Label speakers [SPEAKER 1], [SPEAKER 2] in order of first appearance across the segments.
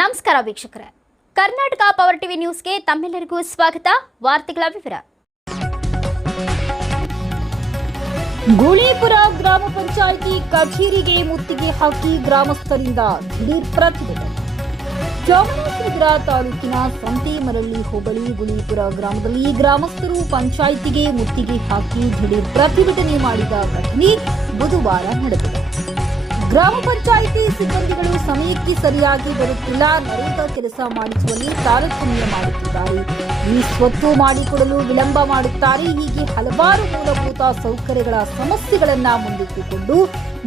[SPEAKER 1] ನಮಸ್ಕಾರ ವೀಕ್ಷಕರೇ. Karnataka power TV ನ್ಯೂಸ್ಗೆ ತಮ್ಮೆಲ್ಲರಿಗೂ ಸ್ವಾಗತ. ವಾರ್ತೆಗಳ ವಿವರ. ಗುಳೀಪುರ ಗ್ರಾಮ ಪಂಚಾಯಿತಿ ಕಚೇರಿಗೆ ಮುತ್ತಿಗೆ ಹಾಕಿ ಗ್ರಾಮಸ್ಥರಿಂದ ದಿಢೀರ್ ಪ್ರತಿಭಟನೆ. ಚಾಮರಾಜನಗರ ತಾಲೂಕಿನ ಸಂತೇಮರಳ್ಳಿ ಹೋಬಳಿ ಗುಳೀಪುರ ಗ್ರಾಮದಲ್ಲಿ ಗ್ರಾಮಸ್ಥರು ಪಂಚಾಯಿತಿಗೆ ಮುತ್ತಿಗೆ ಹಾಕಿ ದಿಢೀರ್ ಪ್ರತಿಭಟನೆ ಮಾಡಿದ ಘಟನೆ ಬುಧವಾರ ನಡೆದಿದೆ. ಗ್ರಾಮ ಪಂಚಾಯಿತಿ ಸಿಬ್ಬಂದಿಗಳು ಸಮಯಕ್ಕೆ ಸರಿಯಾಗಿ ಬರುತ್ತಿಲ್ಲ. ನರೇಗಾ ಕೆಲಸ ಮಾಡಿಸುವಲ್ಲಿ ತಾರತಮ್ಯ ಮಾಡುತ್ತಿದ್ದಾರೆ. ಈ ಸ್ವತ್ತು ಮಾಡಿಕೊಡಲು ವಿಳಂಬ ಮಾಡುತ್ತಾರೆ. ಹೀಗೆ ಹಲವಾರು ಮೂಲಭೂತ ಸೌಕರ್ಯಗಳ ಸಮಸ್ಯೆಗಳನ್ನ ಮುಂದಿಟ್ಟುಕೊಂಡು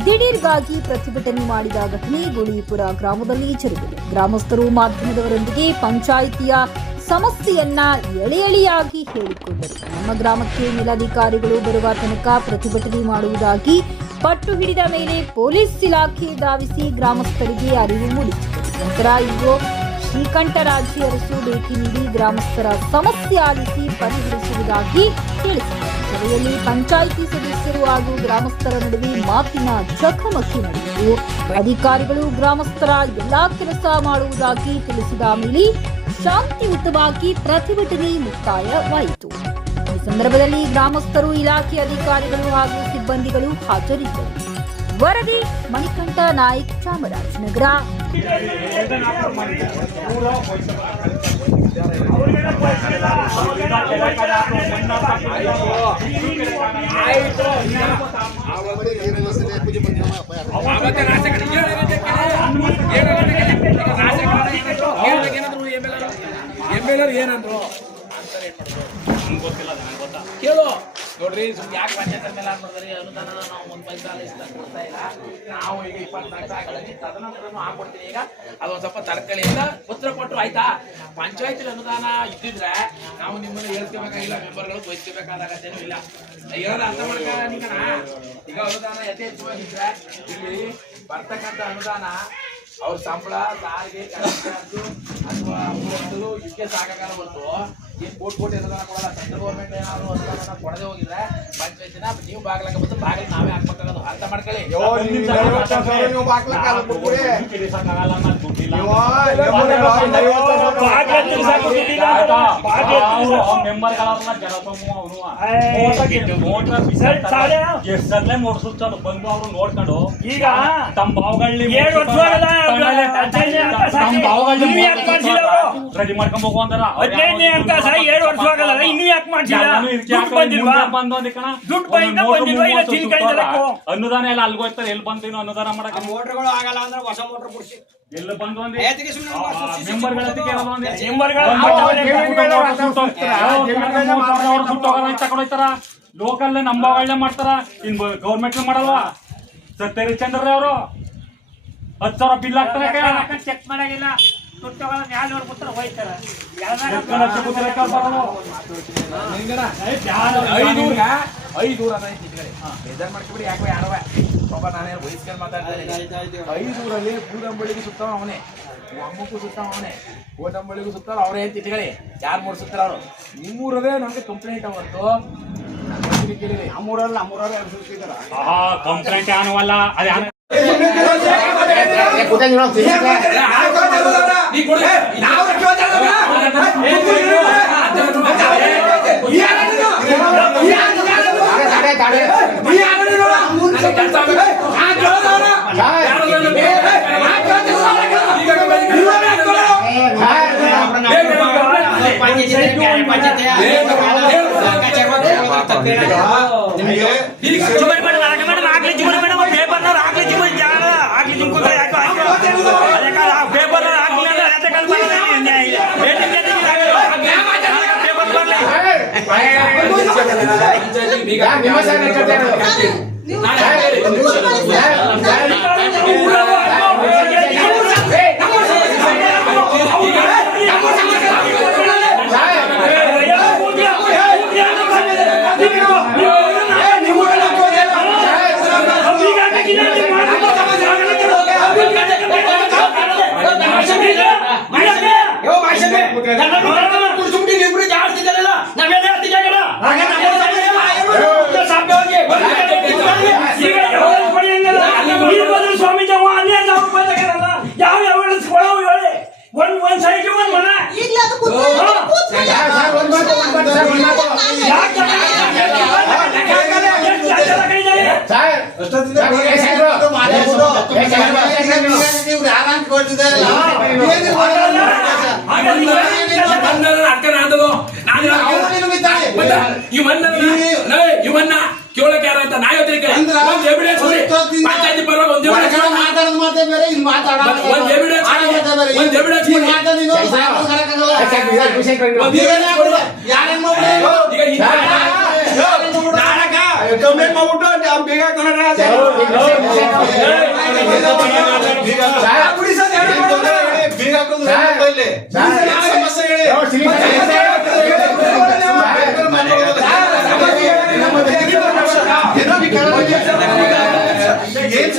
[SPEAKER 1] ದಿಢೀರ್ಗಾಗಿ ಪ್ರತಿಭಟನೆ ಮಾಡಿದ ಘಟನೆ ಗುಳಿಪುರ ಗ್ರಾಮದಲ್ಲಿ ಜರುಗಿದೆ. ಗ್ರಾಮಸ್ಥರು ಮಾಧ್ಯಮದವರೊಂದಿಗೆ ಪಂಚಾಯಿತಿಯ ಸಮಸ್ಯೆಯನ್ನ ಎಳೆ ಎಳೆಯಾಗಿ ಹೇಳಿಕೊಂಡರು. ನಮ್ಮ ಗ್ರಾಮಕ್ಕೆ ಮೇಲಾಧಿಕಾರಿಗಳು ಬರುವ ತನಕ ಪ್ರತಿಭಟನೆ ಮಾಡುವುದಾಗಿ ಪಟ್ಟು ಹಿಡಿದ ಮೇಲೆ ಪೊಲೀಸ್ ಇಲಾಖೆ ಧಾವಿಸಿ ಗ್ರಾಮಸ್ಥರಿಗೆ ಅರಿವು ಮೂಡಿಸಿತು. ನಂತರ ಇಒ ಶ್ರೀಕಂಠರಾಜಿ ಅರಸು ಭೇಟಿ ನೀಡಿ ಗ್ರಾಮಸ್ಥರ ಸಮಸ್ಯೆ ಆಲಿಸಿ ಪರಿಹರಿಸುವುದಾಗಿ ತಿಳಿಸಿದರು. ಸಭೆಯಲ್ಲಿ ಪಂಚಾಯಿತಿ ಸದಸ್ಯರು ಹಾಗೂ ಗ್ರಾಮಸ್ಥರ ನಡುವೆ ಮಾತಿನ ಚಕಮಕಿ ನಡೆಯಿತು ಅಧಿಕಾರಿಗಳು ಗ್ರಾಮಸ್ಥರ ಎಲ್ಲಾ ಕೆಲಸ ಮಾಡುವುದಾಗಿ ತಿಳಿಸಿದ ಮೇಲೆ ಶಾಂತಿಯುತವಾಗಿ ಪ್ರತಿಭಟನೆ ಮುಕ್ತಾಯವಾಯಿತು. ಈ ಸಂದರ್ಭದಲ್ಲಿ ಗ್ರಾಮಸ್ಥರು, ಇಲಾಖೆ ಅಧಿಕಾರಿಗಳು ಹಾಗೂ ಸಿಬ್ಬಂದಿಗಳು ಹಾಜರಿದ್ದರು. ವರದಿ ಮಣಿಕಂಠ ನಾಯ್ಕ್ ಚಾಮರಾಜನಗರ.
[SPEAKER 2] ಏನಂದ್ರು ಕೇಳು ನೋಡ್ರಿ ಯಾಕೆ ಪಂಚಾಯತ್ ಮೇಲೆ ಮಾಡ್ತಾರೆ ಅನುದಾನ ನಾವು ಒಂದು ಪೈಸಾ ಇಷ್ಟ ಕೊಡ್ತಾ ಇಲ್ಲ. ನಾವು ಈಗ ಇಪ್ಪತ್ನಾಲ್ಕು ಸಾವಿರ ತದನಂತರ ಹಾಕೊಡ್ತೀನಿ ಈಗ ಅದೊಂದು ಸ್ವಲ್ಪ ತಡ್ಕೊಳ್ಳಿ ಅಂತ ಉತ್ತರ ಕೊಟ್ಟರು ಆಯ್ತಾ? ಪಂಚಾಯತ್ ಅನುದಾನ ಇದ್ದಿದ್ರೆ ನಾವು ನಿಮ್ಮನ್ನ ಹೇಳ್ಕೋಬೇಕಾಗಿಲ್ಲ ಮೆಂಬರ್ಗಳು ಬಯಸ್ಕೋಬೇಕಾದಾಗತ್ತೇನೂ ಇಲ್ಲ. ಇರೋದು ಅರ್ಥ ಮಾಡ್ಕೊಳ್ಳ ನಿಂಗಣ ಈಗ ಅನುದಾನ ಯಥೇಚ್ಛವಾಗಿದ್ರೆ ಇಲ್ಲಿ ಬರ್ತಕ್ಕಂಥ ಅನುದಾನ ಅವ್ರ ಸಂಬಳ, ಸಾರಿಗೆ ಅಥವಾ ಇದಕ್ಕೆ ಸಾಕಾಗಲ್ಲ ಬಂತು ಏನ್ ಕೋಟ್ ಕೋಟಿ ಅನುದಾನ ಕೊಡಲ್ಲ ಸೆಂಟ್ರಲ್ ಗೌರ್ಮೆಂಟ್ ಏನಾದ್ರು ಅನುದಾನ ಕೊಡದೆ ಹೋಗಿದ್ರೆ ಪಂಚಾಯತಿನ ನೀವು ಬಾಗ್ಲಾಕ ಬಂದು ಬಾಗಿಲು ನಾವೇ ಹಾಕ್ಬೇಕಾಗೋದು ಅರ್ಥ ಮಾಡ್ಕೊಳ್ಳಿ
[SPEAKER 3] ನೀವು ಬಾಗ್ಲಕ್ಕಾಗಲ್ಲ ಬಿಟ್ಬಿಡಿ.
[SPEAKER 4] ಬಂದು ಅವರು ನೋಡ್ಕೊಂಡು
[SPEAKER 5] ಈಗ
[SPEAKER 4] ತಮ್ಮ
[SPEAKER 5] ಮಾಡ್ಸಿಲ್ಲ
[SPEAKER 4] ರೆಡಿ ಮಾಡ್ಕೊಂಡ್ ಹೋಗೋ ಅಂದಾರ
[SPEAKER 5] ಹದಿನೈದನೇ ಅಂತ ಏಳು ವರ್ಷ ಆಗಲ್ಲ ಇನ್ನು ಯಾಕೆ ಮಾಡ್ಸಿಲ್ಲ? ದುಡ್ಡು ಬಂದಿಲ್ವಾ?
[SPEAKER 4] ಬಂದು ಅದಕ್ಕಣ
[SPEAKER 5] ದುಡ್ಡು ಬಂದಿಲ್ಲ, ಬಂದಿಲ್ವಾ? ಇಲ್ಲ ತಿನ್ಕೊಂಡು ಇರಬೇಕು.
[SPEAKER 4] ಅನುದಾನ ಎಲ್ಲ ಅಲ್ಲಿ ಹೋಗ್ತಾರೆ ಎಲ್ಲಿ ಬಂತು ಇನ್ನು ಅನುದಾನ ಮಾಡಕ್ಕೆ?
[SPEAKER 3] ಮೋಟರ್ಗಳು ಆಗಲ್ಲ ಅಂದ್ರೆ ಹೊಸ ಮೋಟರ್ ಬಿಡ್ಸಿ.
[SPEAKER 4] ಎಲ್ಲ ಬಂದು ಮೆಂಬರ್ಗಳ.
[SPEAKER 5] ಮೆಂಬರ್ಗಳ
[SPEAKER 4] ಲೋಕಲ್ ಮಾಡ್ತಾರ. ಇನ್ ಗೌರ್ಮೆಂಟ್ ಮಾಡಲ್ವಾ? ಸತ್ತೇರಿ ಚಂದ್ರ ಅವರು. ಹತ್ತು ಸಾವಿರ ಬಿಲ್ ಹಾಕ್ತಾರೆ
[SPEAKER 5] ಚೆಕ್ ಮಾಡಾಗಿಲ್ಲ. ಮ್ಯಾಲ ಹೋಯ್ತಾರ.
[SPEAKER 2] ಐದೂರ ಬೇಜಾರ್ ಮಾಡ್ಕೊಬಿಡಿ ಯಾಕೋ ಯಾರವ ಪಾಪ ಮಾತಾಡ್ತಾ ಐದೂರಲ್ಲಿ ಕೂದಂಬಳಿಗೂ ಸುತ್ತವ ಅವನೇ. ಅಮ್ಮಕ್ಕೂ ಸುತ್ತವ ಅವನೇ. ಕೋಟಂಬಳಿಗೂ ಸುತ್ತವ ಅವರೇ ಅಂತ ಇಟ್ಕೊಳ್ಳಿ. ಯಾರು ಮೂರು ಸುತ್ತಾರ ಅವರು. ನಿಮ್ಮೂರದೇ ನಮ್ಗೆ ಕಂಪ್ಲೇಂಟ್ ಅವತ್ತು
[SPEAKER 3] ನಮ್ಮೂರಲ್ಲಿ ನಮ್ಮೂರಲ್ಲಿ ಎರಡು ಸುತ್ತಿದಾರ
[SPEAKER 4] ಆಹಾ ಕಂಪ್ಲೇಂಟ್ ಅನ್ನುವಲ್ಲ ಅದು ಏನು ವಿಮರ್ಶೆ ಇವನ್ನ ಇವನ್ನ ಕೇಳಕ್ಕೆ ಯಾರು ಅಂತ ನಾ ಹೇಳ್ತೀನಿ ಕೇಳಿ. ಒಂದ್ ಎವಿಡೆನ್ಸ್ ಕೊಡಿ ಪಂಚಾಯತಿ ಪರವಾಗಿ ಒಂದ್ ಎವಿಡೆನ್ಸ್ ಕೊಡಿ. ಒಂದ್ ಎವಿಡೆನ್ಸ್ ಕೊಡಿ. ಒಂದ್ ಎವಿಡೆನ್ಸ್ ಕೊಡಿ. ಒಂದ್ ಎವಿಡೆನ್ಸ್ ಕೊಡಿ. ಈಗ ಈ
[SPEAKER 6] ನಾಳಕ ಕಂಪ್ಲೇಂಟ್ ಮಾಡ್ಬಿಟ್ಟು ಅವ್ನ್ ಬೇಗ ಹಾಕೊಂಡ್ರೆ ಅದೇ. ಗುಡಿ ಸರ್, ಹೇಳಿ ಕೊಡ್ತಾರೆ, ಹೇಳಿ. ಬೀಗ ಹಾಕೋದು ಏನಂತ ಇಲ್ಲಿ? ಯಾವ ಸಮಸ್ಯೆ ಹೇಳಿ? ಏನೋ ಬಿ ಕೇಳೋದು. ಏನ್ ಸಂದರ್ಭ? ಏನ್ ವಿಷಯ? ಯಾವ ಮಾಡೋದು? ನಿಮ್ಮ ಮಾತಲ್ಲೇ ಏನು? ನೀವು ಆನ್ಸರ್ ಮಾಡ್ಕೊತೀರಿ. ಹೇಳಿ ಸಮಸ್ಯೆ. ನಾವು ಕೇಳೋದು ವಿಷಯ ಆನ್ಸರ್ ಮಾಡ್ಕೊಂಡು ಬಂದಿರೋ.
[SPEAKER 4] ಕಾಂತಗಂಟ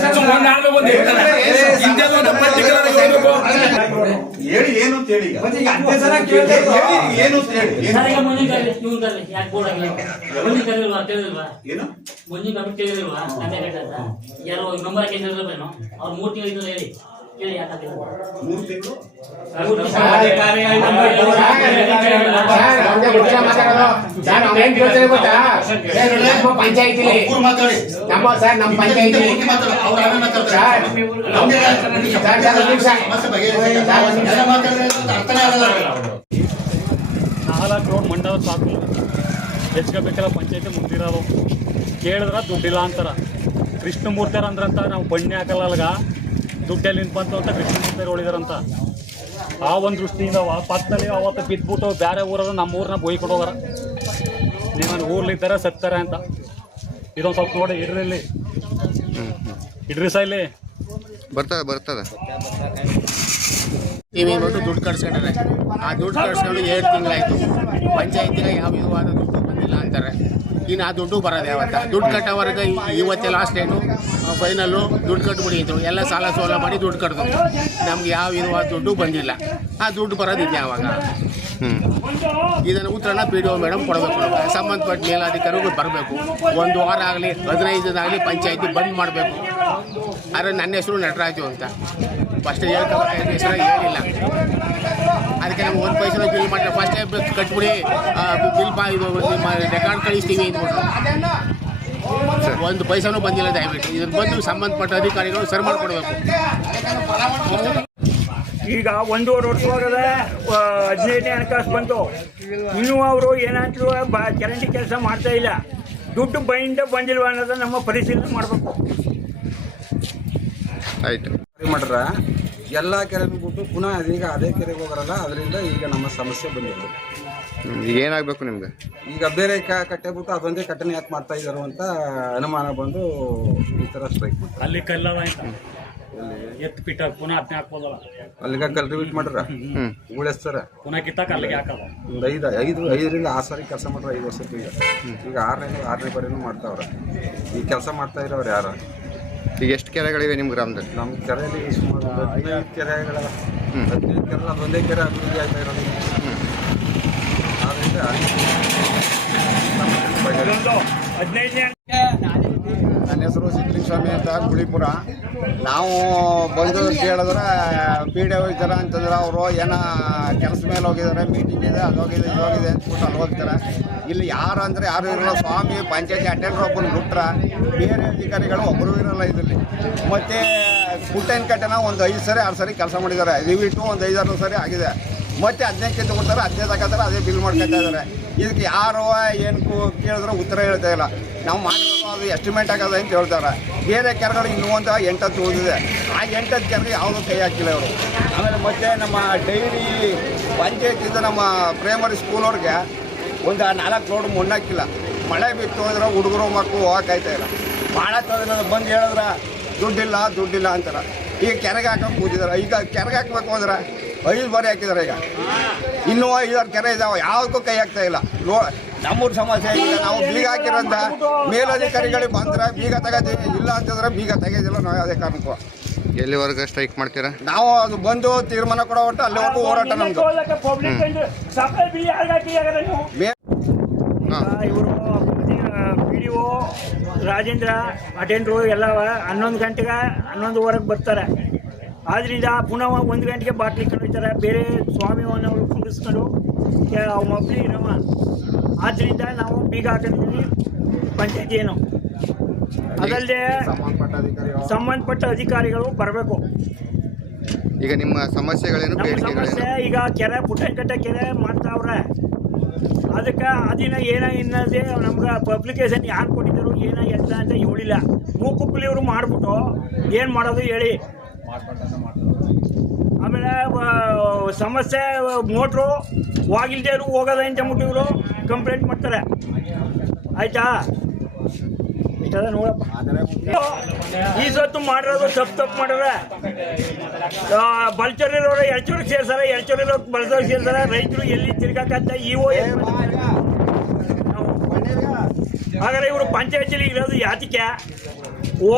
[SPEAKER 6] ಹೇಳಿ ಏನು ಅಂತ ಹೇಳಿ ಏನು ಅಂತ ಹೇಳಿ ಏನು?
[SPEAKER 7] ಯಾರೋ ನಂಬರ್ ಅವ್ರು ಮೂರ್ ಹೇಳಿ.
[SPEAKER 3] ಪಂಚಾಯತಿಲಿ
[SPEAKER 8] ನಾಲ್ಕು ರೋಡ್ ಮಂಡಲ ಸಾಕು ಹೆಚ್ಕೋಬೇಕಲ್ಲ ಪಂಚಾಯತಿ ಮುಂದಿರೋದು ಕೇಳಿದ್ರ? ದುಡ್ಡಿಲ್ಲ ಅಂತಾರ. ಕೃಷ್ಣಮೂರ್ತಿಯರ್ ಅಂದ್ರಂತ ನಾವು ಬಣ್ಣೆ ಹಾಕಲ್ಲ ಅಲ್ಗ. ದುಡ್ಡೆಲ್ಲಿ ನಿಂತು ಬಂತು ಅಂತ ಕೃಷ್ಣಮೂರ್ತಿಯರು ಹೇಳಿದಾರಂತ ಆ ಒಂದು ದೃಷ್ಟಿಯಿಂದ ಪಕ್ಕದಲ್ಲಿ ಅವತ್ತು ಬಿದ್ದುಬಿಟ್ಟು ಬೇರೆ ಊರಲ್ಲೂ ನಮ್ಮ ಊರನ್ನ ಬೊಯ್ಕೊಂಡು ಹೋಗಾರ ನೀವು ಊರ್ಲಿದ್ದಾರೆ ಸತ್ತಾರೆ ಅಂತ. ಇದೊಂದು ಸ್ವಲ್ಪ ನೋಡಿ ಇಡ್ರಿ ಇಲ್ಲಿ. ಇಡ್ರಿ ಸಹ ಇಲ್ಲಿ.
[SPEAKER 9] ಬರ್ತದೆ ಬರ್ತದೆ.
[SPEAKER 3] ಟಿವಿ ನೋಟು ದುಡ್ಡು ಕಟ್ಸ್ಕೊಂಡ್ರೆ. ಆ ದುಡ್ಡು ಕಟ್ಸ್ಕೊಂಡು ಎರಡು ತಿಂಗಳಾಯ್ತು. ಪಂಚಾಯತಿನ ಯಾವ ವಿಧವಾದ ದುಡ್ಡು ಬಂದಿಲ್ಲ ಅಂತಾರೆ. ಇನ್ನು ಆ ದುಡ್ಡು ಬರೋದು ಯಾವತ್ತ? ದುಡ್ಡು ಕಟ್ಟೋವರೆಗೆ ಇವತ್ತೇ ಲಾಸ್ಟ್ ಡೇಟು ಫೈನಲ್ಲು ದುಡ್ಡು ಕಟ್ಬಿಟ್ಟಿತ್ತು. ಎಲ್ಲ ಸಾಲ ಸೋಲ ಮಾಡಿ ದುಡ್ಡು ಕಟ್ಕೊಂಡು ನಮ್ಗೆ ಯಾವ ಇರುವ ದುಡ್ಡು ಬಂದಿಲ್ಲ. ಆ ದುಡ್ಡು ಬರೋದಿದೆ ಯಾವಾಗ? ಇದನ್ನು ಉತ್ತರನ ಪಿ ಡಿ ಒ ಮೇಡಮ್ ಕೊಡಬೇಕು. ಸಂಬಂಧಪಟ್ಟ ಮೇಲಾಧಿಕಾರಿಗಳು ಬರಬೇಕು. ಒಂದು ವಾರ ಆಗಲಿ, ಹದಿನೈದು ದಿನ ಆಗಲಿ ಪಂಚಾಯತಿ ಬಂದ್ ಮಾಡಬೇಕು. ಆದರೆ ನನ್ನ ಹೆಸರು ನಟರಾಜು ಅಂತ. ಫಸ್ಟ್ ಹೇಳ್ಕೊಬೇಕು ಹೆಸರು ಏನಿಲ್ಲ ಅದಕ್ಕೆ ನಮ್ಗೆ ಒಂದು ಪೈಸೆ ಬಿಲ್ ಮಾಡಿದ್ರೆ ಫಸ್ಟೇ ಕಟ್ಬಿಡಿ. ಬಿಲ್ ಪಾ ಇದು ನಿಮ್ಮ ರೆಕಾರ್ಡ್ ಕಳಿಸ್ತೀವಿ ಅಂದ್ಬಿಟ್ಟು. ಒಂದು ಪೈಸನೂ ಬಂದಿಲ್ಲ ದಯವಿಟ್ಟು. ಇದನ್ನು ಬಂದು ಸಂಬಂಧಪಟ್ಟ ಅಧಿಕಾರಿಗಳು ಸರಿ ಮಾಡಿಕೊಡ್ಬೇಕು.
[SPEAKER 5] ಈಗ ಒಂದೂವರೆ ವರ್ಷ ಹೋಗದ ಹದಿನೈದನೇ ಹಣಕಾಸು ಬಂತು. ಇನ್ನೂ ಅವರು ಏನಂತಲೂ ಬ ಚರಂಡಿ ಕೆಲಸ ಮಾಡ್ತಾ ಇಲ್ಲ. ದುಡ್ಡು ಬೈಂದ ಬಂದಿಲ್ವ ಅನ್ನೋದು ನಮ್ಮ ಪರಿಶೀಲನೆ ಮಾಡಬೇಕು.
[SPEAKER 9] ಆಯ್ತು.
[SPEAKER 10] ಮಾಡ್ರ. ಎಲ್ಲ ಕೆರೆನೂ ಬಿಟ್ಟು ಪುನಃ ಅದೀಗ ಅದೇ ಕೆರೆಗೆ ಹೋಗರಲ್ಲ ಅದರಿಂದ ಈಗ ನಮ್ಮ ಸಮಸ್ಯೆ ಬಂದಿದೆ.
[SPEAKER 9] ಈಗ ಏನಾಗಬೇಕು ನಿಮ್ಗೆ?
[SPEAKER 10] ಈಗ ಬೇರೆ ಕ- ಕಟ್ಟೆ ಬಿಟ್ಟು ಅದೊಂದೇ ಕಟ್ಟನೆ ಯಾಕೆ ಮಾಡ್ತಾ ಇದ್ದಾರೆ ಅಂತ ಅನುಮಾನ ಬಂದು ಈ ಥರ ಸ್ಟ್ರೈಕ್ ಮಾಡ್ತಾರೆ.
[SPEAKER 8] ಅಲ್ಲಿ ಕಲ್ಲದ ಅಂತ ಎತ್ತು ಪಿಟ್ಟ ಪುನಃ ಅದನ್ನ ಹಾಕ್ಬೋದಲ್ಲ?
[SPEAKER 10] ಅಲ್ಲಿಗೆ ಕಲ್ಟಿವೇಟ್ ಮಾಡ್ರ? ಉಳಿಸ್ತಾರ
[SPEAKER 8] ಪುನಃ ಕಿತ್ತಾಕ ಅಲ್ಲಿಗೆ ಹಾಕಲ್ಲ?
[SPEAKER 10] ಒಂದು ಐದು ಐದು ಐದರಿಂದ ಆರು ಸಾರಿ ಕೆಲಸ ಮಾಡ್ರೆ ಐದು ವರ್ಷಕ್ಕೆ ಈಗ. ಈಗ ಆರನೇ ಆರನೇ ಬರೀನು ಮಾಡ್ತಾವ್ರೆ. ಈ ಕೆಲಸ ಮಾಡ್ತಾ ಇರೋರು ಯಾರು?
[SPEAKER 9] ಈಗ ಎಷ್ಟು ಕೆರೆಗಳಿವೆ ನಿಮ್ಮ ಗ್ರಾಮದಲ್ಲಿ?
[SPEAKER 10] ನಮ್ಮ ಕೆರೆಯಲ್ಲಿ ಸುಮಾರು ಕೆರೆಗಳ ಹದಿನೈದು ಕೆರೆಗಳ ಹದಿನೈದು ಕೆರೆ ಅದೊಂದೇ ಕೆರೆ ಅಭಿವೃದ್ಧಿ ಆಗ್ತಾ ಇರೋದು.
[SPEAKER 5] ಹದಿನೈದನೇ
[SPEAKER 3] ನನ್ನ ಹೆಸರು ಸಿದ್ಲಿಂಗಸ್ವಾಮಿ ಅಂತ ಗುಳಿಪುರ ನಾವು ಬಂದು ಕೇಳಿದ್ರೆ, ಪಿ ಡಿ ಹೋಗ್ತಾರೆ ಅಂತಂದ್ರೆ ಅವರು ಏನೋ ಕೆಲಸ ಮೇಲೆ ಹೋಗಿದ್ದಾರೆ ಮೀಟಿಂಗ್ ಇದೆ, ಅದು ಹೋಗಿದೆ, ಇದು ಹೋಗಿದೆ ಅಂದ್ಬಿಟ್ಟು ಅಲ್ಲಿ ಹೋಗ್ತಾರೆ ಇಲ್ಲಿ ಯಾರು ಅಂದರೆ ಯಾರು ಇರಲ್ಲ, ಸ್ವಾಮಿ, ಪಂಚಾಯತಿ ಅಟೆಂಡರ್ ಒಬ್ಬನು ಬಿಟ್ರೆ ಬೇರೆ ಅಧಿಕಾರಿಗಳು ಒಬ್ಬರು ಇರಲ್ಲ ಇದರಲ್ಲಿ. ಮತ್ತು ಕಟ್ಟೆನ ಒಂದು ಐದು ಸರಿ, ಆರು ಸರಿ ಕೆಲಸ ಮಾಡಿದ್ದಾರೆ ದಯವಿಟ್ಟು ಒಂದು ಐದಾರು ಸರಿ ಆಗಿದೆ. ಮತ್ತೆ ಹದಿನೈದು ತಗೊಳ್ತಾರೆ, ಹದಿನೈದು ಹಾಕತ್ತಾರೆ, ಅದೇ ಬಿಲ್ ಮಾಡ್ಕೊತಾ ಇದ್ದಾರೆ. ಇದಕ್ಕೆ ಯಾರು ಏನು ಕೇಳಿದ್ರೆ ಉತ್ತರ ಹೇಳ್ತಾ ಇಲ್ಲ. ನಾವು ಮಾಡಿರೋದು ಅದು ಎಸ್ಟಿಮೇಟ್ ಆಗೋದು ಅಂತ ಹೇಳ್ತಾರೆ. ಬೇರೆ ಕೆರೆಗಳು ಇನ್ನೂ ಒಂದು ಎಂಟತ್ತು ಉಳಿದಿದೆ. ಆ ಎಂಟತ್ತು ಕೆರೆಗೆ ಯಾವುದೂ ಕೈ ಹಾಕಿಲ್ಲ ಅವರು ಆಮೇಲೆ ಮತ್ತೆ ನಮ್ಮ ಡೈಲಿ ಪಂಚಾಯತಿಂದ ನಮ್ಮ ಪ್ರೈಮರಿ ಸ್ಕೂಲವ್ರಿಗೆ ಒಂದು ನಾಲ್ಕು ರೋಡ್ ಮುನ್ನಾಕಿಲ್ಲ ಮಳೆ ಬಿತ್ತು ಅಂದ್ರೆ ಹುಡುಗರು ಮಕ್ಕಳು ಹೋಗಕ್ಕಾಯ್ತಾ ಇಲ್ಲ. ಭಾಳ ತೊಂದರೆ ಬಂದು ಹೇಳಿದ್ರೆ, ದುಡ್ಡಿಲ್ಲ ದುಡ್ಡಿಲ್ಲ ಅಂತಾರೆ. ಈಗ ಕೆರೆಗೆ ಹಾಕಕ್ಕೆ ಕೂತಿದ್ದಾರೆ. ಈಗ ಕೆರೆಗೆ ಹಾಕ್ಬೇಕು ಅಂದ್ರೆ ಐದು ಬಾರಿ ಹಾಕಿದ್ದಾರೆ ಈಗ. ಇನ್ನೂ ಐದಾರು ಕೆರೆ ಇದಾವೆ ಯಾವುದಕ್ಕೂ ಕೈ ಹಾಕ್ತಾ ಇಲ್ಲ. ನೋ ನಮ್ಮೂರು ಸಮಸ್ಯೆ ಇಲ್ಲ ನಾವು ಬೀಗ ಹಾಕಿರೋಂಥ ಮೇಲಧಿಕಾರಿಗಳಿಗೆ ಬಂದ್ರೆ ಬೀಗ ತೆಗೋತೀವಿ ಇಲ್ಲ ಅಂತಂದ್ರೆ ಬೀಗ ತೆಗೆಯೋದಿಲ್ಲ ನಾವು ಯಾವುದೇ ಕಾರಣಕ್ಕೂ.
[SPEAKER 9] ಎಲ್ಲಿವರೆಗೂ ಸ್ಟ್ರೈಕ್ ಮಾಡ್ತೀರಾ?
[SPEAKER 3] ನಾವು ಅದು ಬಂದು ತೀರ್ಮಾನ ಕೊಡೋ ಒಟ್ಟು ಅಲ್ಲಿವರೆಗೂ ಹೋರಾಟ ನಮ್ದು.
[SPEAKER 5] ಇವರು ಪಿ ಡಿ ಒ ರಾಜೇಂದ್ರ ಅಟೆಂಡ್ರು ಎಲ್ಲ ಹನ್ನೊಂದು ಗಂಟೆಗೆ ಹನ್ನೊಂದುವರೆಗೆ ಬರ್ತಾರೆ. ಆದ್ರಿಂದ ಪುನಃ ಒಂದು ಗಂಟೆಗೆ ಬಾಟ್ಲಿ ಹೋಗ್ತಾರೆ ಬೇರೆ ಸ್ವಾಮಿಯವನ್ನವರು ಕುಂಡಿಸ್ಕೊಂಡು ಅವ್ರ ಮಕ್ಕಳು ಇರವ ಆದ್ದರಿಂದ ನಾವು ಬೀಗ ಹಾಕಿದ್ವಿ ಪಂಚಾಯತಿ ಏನು. ಅದಲ್ಲದೆ
[SPEAKER 3] ಸಂಬಂಧಪಟ್ಟ ಅಧಿಕಾರಿಗಳು
[SPEAKER 5] ಬರಬೇಕು.
[SPEAKER 9] ಈಗ ನಿಮ್ಮ ಸಮಸ್ಯೆಗಳೇನು
[SPEAKER 5] ಸಮಸ್ಯೆ ಈಗ ಕೆರೆ ಪುಟ್ಟಂಕಟ್ಟ ಕೆರೆ ಮಾಡ್ತಾವ್ರೆ. ಅದಕ್ಕೆ ಅದಿನ ಏನ ಇನ್ನದೆ ನಮ್ಗೆ ಪಬ್ಲಿಕೇಶನ್ ಯಾರು ಕೊಟ್ಟಿದ್ದರು ಏನ ಎತ್ತ ಅಂತ ಹೇಳಿಲ್ಲ. ಮೂಕುಪ್ಪಲಿ ಇವರು ಮಾಡಿಬಿಟ್ಟು ಏನು ಮಾಡೋದು ಹೇಳಿ. ಆಮೇಲೆ ಸಮಸ್ಯೆ, ಮೋಟ್ರು ಹೋಗಿಲ್ದೇ ಇರು, ಹೋಗೋದ ಅಂತ ಅಂದ್ಬಿಟ್ಟು ಇವರು ಕಂಪ್ಲೇಂಟ್ ಮಾಡ್ತಾರೆ. ಆಯ್ತಾ? ಈ ಸೊತ್ತು ಮಾಡಿರೋದು ತಪ್ಪು ತಪ್ಪು ಮಾಡಿದ್ರೆ ಬಲ್ಚೂರಿರೋರು ಎಳ್ಚೂರಿಗೆ ಸೇರ್ಸಾರೆ ಎಳ್ಚೂರಿರೋ ಬಲ್ಚೂರಿಗೆ ಸೇರ್ಸಾರೆ ರೈತರು ಎಲ್ಲಿ ತಿರ್ಗಾಕಂತ ಇಒ ಹಾಗಾದ್ರೆ ಇವರು ಪಂಚಾಯತಿಲಿ ಇರೋದು ಯಾತಿಕೆ ಓ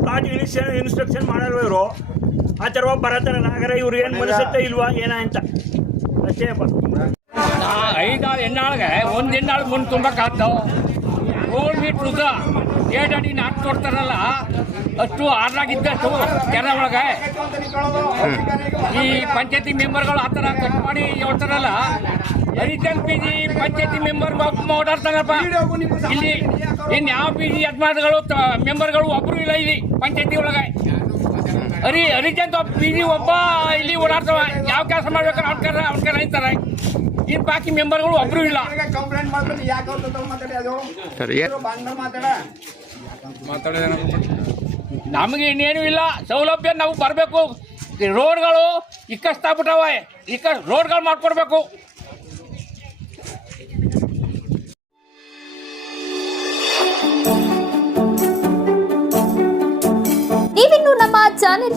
[SPEAKER 5] ಪ್ಲಾಟ್ ಇನಿಷಿಯಲ್ ಇನ್ಸ್ಟ್ರಕ್ಷನ್ ಮಾಡಲ್ವ ಇವರು? ಆ ಥರ ಬರತ್ತಾರ. ನಾಗರ ಇವ್ರು ಏನು ಮನಸ್ಸುತ್ತೆ ಇಲ್ವಾ ಏನ ಅಂತ. ಅಷ್ಟೇ
[SPEAKER 4] ಐದಾರು ಹೆಣ್ಣಾಳ್ಗೆ ಒಂದು ಹೆಣ್ಣಾಳು ಮುಂದೆ ತುಂಬಕ್ಕಾಗ್ತಾವ ಏಳು ಮೀಟ್ರ್ ಉದ್ದ ಏಟ್ ಅಡಿ ನಾಲ್ಕು ಕೊಡ್ತಾರಲ್ಲ ಅಷ್ಟು ಆರ್ಡಾಗಿದ್ದಷ್ಟು ಕೆರೆ ಒಳಗೆ ಈ ಪಂಚಾಯತಿ ಮೆಂಬರ್ಗಳು ಆ ಥರ ಕಟ್ ಮಾಡಿ ಹೇಳ್ತಾರಲ್ಲ Harichand P G panchayat member ಓಡಾಡ್ತಾರಪ್ಪ. ಇಲ್ಲಿ ಇನ್ನು ಯಾವ ಪಿ ಜಿ ಯಜಮಾನಗಳು ಮೆಂಬರ್ಗಳು ಒಬ್ಬರು ಇಲ್ಲ ಇಲ್ಲಿ ಪಂಚಾಯತಿ ಒಳಗೆ. ಹರಿ ಒಬ್ಬ ಪಿ ಜಿ ಒಬ್ಬ ಇಲ್ಲಿ ಓಡಾಡ್ತವ. ಯಾವ ಕೆಲಸ ಮಾಡ್ಬೇಕು ಅವ್ನ ಕರ ಅವ್ರ ಕರ ಅಂತಾರೆ. ಇನ್ನು ಬಾಕಿ ಮೆಂಬರ್ಗಳು ಒಬ್ಬರು ಇಲ್ಲ.
[SPEAKER 3] ಅವ್ರ
[SPEAKER 4] ನಮಗೆ ಇನ್ನೇನು ಇಲ್ಲ. ಸೌಲಭ್ಯ ನಾವು ಬರಬೇಕು. ರೋಡ್ಗಳು ಇಕ್ಕಷ್ಟಾಗ್ಬಿಟ್ಟವೆ ಇಕ್ಕ ರೋಡ್ಗಳು ಮಾಡ್ಕೊಡ್ಬೇಕು.